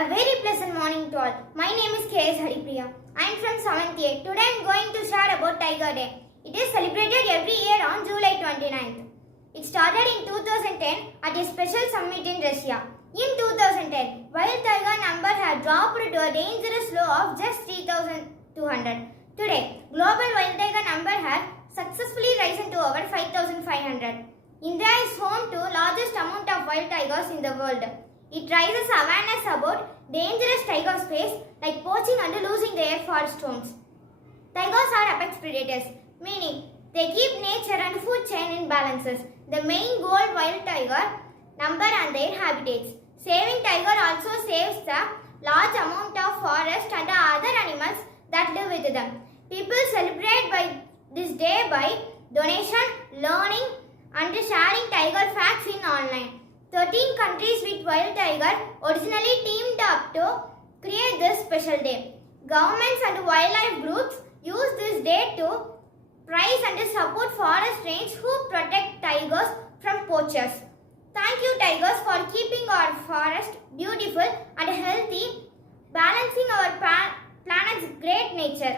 A very pleasant morning to all. My name is K.S. Haripriya. I am from 7th A. Today I am going to share about Tiger Day. It is celebrated every year on July 29th. It started in 2010 at a special summit in Russia. In 2010, wild tiger number had dropped to a dangerous low of just 3,200. Today, global wild tiger number has successfully risen to over 5,500. India is home to largest amount of wild tigers in the world. It raises awareness about dangerous tiger space like poaching and losing their forest homes. Tigers are apex predators, meaning they keep nature and food chain in balances. The main goal wild tiger number and their habitats. Saving tiger also saves the large amount of forest and other animals that live with them. People celebrate by this day by donation, learning and sharing tiger facts in online. 13 countries with wild tiger originally teamed up to create this special day. Governments and wildlife groups use this day to prize and support forest range who protect tigers from poachers. Thank you tigers for keeping our forest beautiful and healthy, balancing our planet's great nature.